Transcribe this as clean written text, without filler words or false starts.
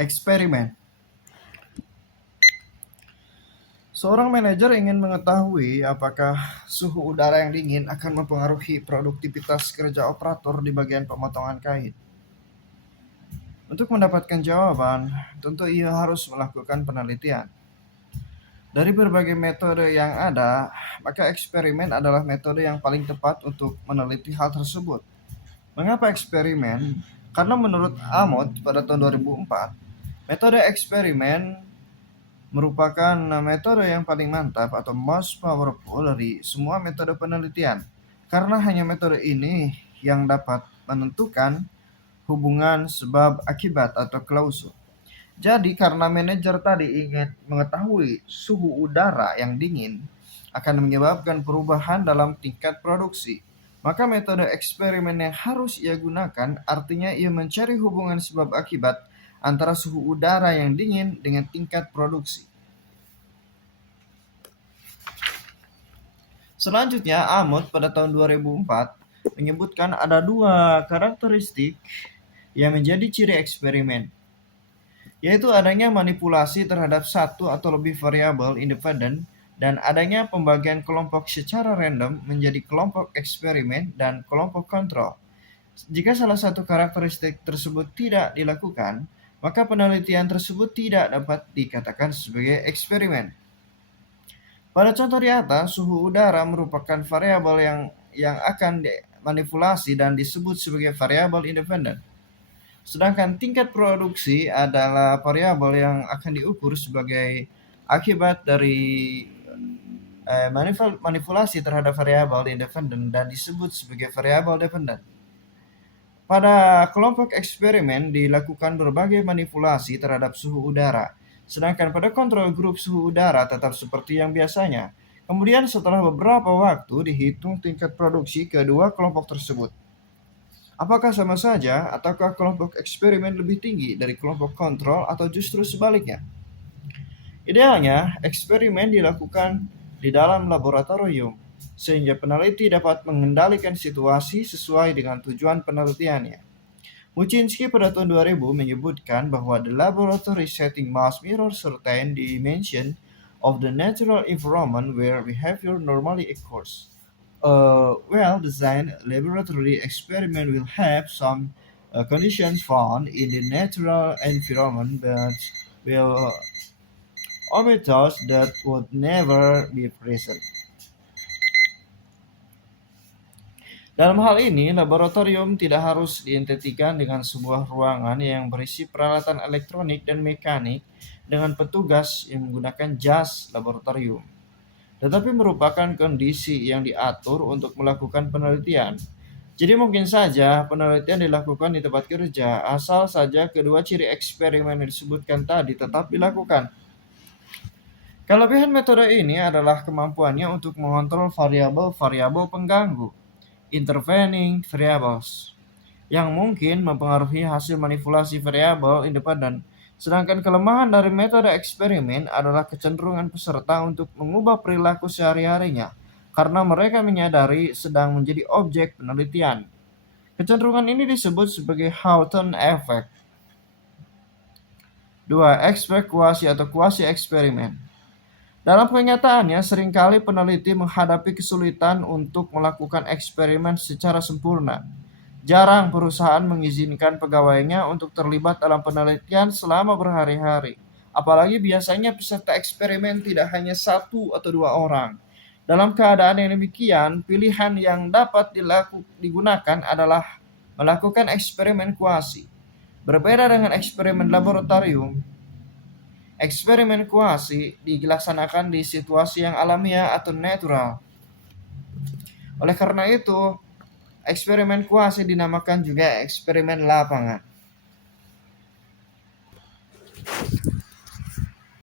Eksperimen. Seorang manajer ingin mengetahui apakah suhu udara yang dingin akan mempengaruhi produktivitas kerja operator di bagian pemotongan kain. Untuk mendapatkan jawaban, tentu ia harus melakukan penelitian. Dari berbagai metode yang ada, maka eksperimen adalah metode yang paling tepat untuk meneliti hal tersebut. Mengapa eksperimen? Karena menurut Amott pada tahun 2004, metode eksperimen merupakan metode yang paling mantap atau most powerful dari semua metode penelitian. Karena hanya metode ini yang dapat menentukan hubungan sebab akibat atau klausul. Jadi karena manajer tadi ingin mengetahui suhu udara yang dingin akan menyebabkan perubahan dalam tingkat produksi, maka metode eksperimen yang harus ia gunakan artinya ia mencari hubungan sebab akibat antara suhu udara yang dingin dengan tingkat produksi. Selanjutnya, Amott pada tahun 2004 menyebutkan ada dua karakteristik yang menjadi ciri eksperimen, yaitu adanya manipulasi terhadap satu atau lebih variabel independen dan adanya pembagian kelompok secara random menjadi kelompok eksperimen dan kelompok kontrol. Jika salah satu karakteristik tersebut tidak dilakukan, maka penelitian tersebut tidak dapat dikatakan sebagai eksperimen. Pada contoh di atas, suhu udara merupakan variabel yang akan dimanipulasi dan disebut sebagai variabel independen. Sedangkan tingkat produksi adalah variabel yang akan diukur sebagai akibat dari manipulasi terhadap variabel independen dan disebut sebagai variabel dependen. Pada kelompok eksperimen dilakukan berbagai manipulasi terhadap suhu udara, sedangkan pada kontrol grup suhu udara tetap seperti yang biasanya. Kemudian setelah beberapa waktu dihitung tingkat produksi kedua kelompok tersebut. Apakah sama saja ataukah kelompok eksperimen lebih tinggi dari kelompok kontrol atau justru sebaliknya? Idealnya, eksperimen dilakukan di dalam laboratorium, sehingga peneliti dapat mengendalikan situasi sesuai dengan tujuan penelitiannya. Muczynski pada tahun 2000 menyebutkan bahwa the laboratory setting must mirror certain dimension of the natural environment where behavior normally occurs. A well-designed laboratory experiment will have some conditions found in the natural environment but will omit those that would never be present. Dalam hal ini, laboratorium tidak harus diidentikan dengan sebuah ruangan yang berisi peralatan elektronik dan mekanik dengan petugas yang menggunakan jas laboratorium, tetapi merupakan kondisi yang diatur untuk melakukan penelitian. Jadi mungkin saja penelitian dilakukan di tempat kerja, asal saja kedua ciri eksperimen yang disebutkan tadi tetap dilakukan. Kelebihan metode ini adalah kemampuannya untuk mengontrol variabel-variabel pengganggu, intervening variables, yang mungkin mempengaruhi hasil manipulasi variabel independen. Sedangkan kelemahan dari metode eksperimen adalah kecenderungan peserta untuk mengubah perilaku sehari-harinya karena mereka menyadari sedang menjadi objek penelitian. Kecenderungan ini disebut sebagai Hawthorne Effect. 2. Ekspekulasi atau kuasi eksperimen. Dalam kenyataannya, seringkali peneliti menghadapi kesulitan untuk melakukan eksperimen secara sempurna. Jarang perusahaan mengizinkan pegawainya untuk terlibat dalam penelitian selama berhari-hari. Apalagi biasanya peserta eksperimen tidak hanya satu atau dua orang. Dalam keadaan yang demikian, pilihan yang dapat digunakan adalah melakukan eksperimen kuasi. Berbeda dengan eksperimen laboratorium, eksperimen kuasi dilaksanakan di situasi yang alamiah atau natural. Oleh karena itu, eksperimen kuasi dinamakan juga eksperimen lapangan.